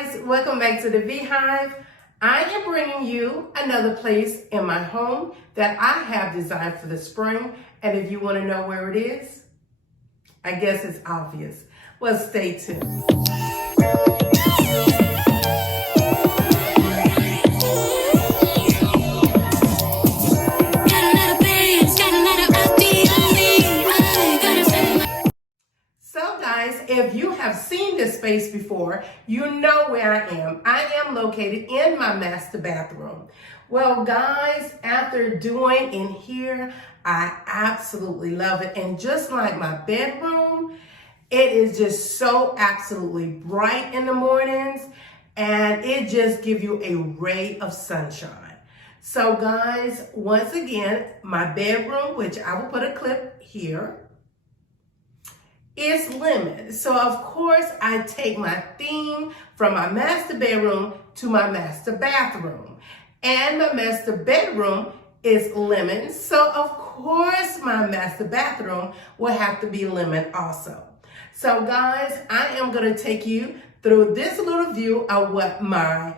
guys, welcome back to the VeeHive. I am bringing you another place in my home that I have designed for the spring. And if you want to know where it is, I guess it's obvious. Well, stay tuned. If you have seen this space before, you know where I am. I am located in my master bathroom. Well, guys, after doing in here, I absolutely love it. And just like my bedroom, it is just so absolutely bright in the mornings, and it just gives you a ray of sunshine. So guys, once again, my bedroom, which I will put a clip here, is limited. So of course I take my theme from my master bedroom to my master bathroom. And my master bedroom is lemon. So of course my master bathroom will have to be lemon also. So guys, I am going to take you through this little view of what my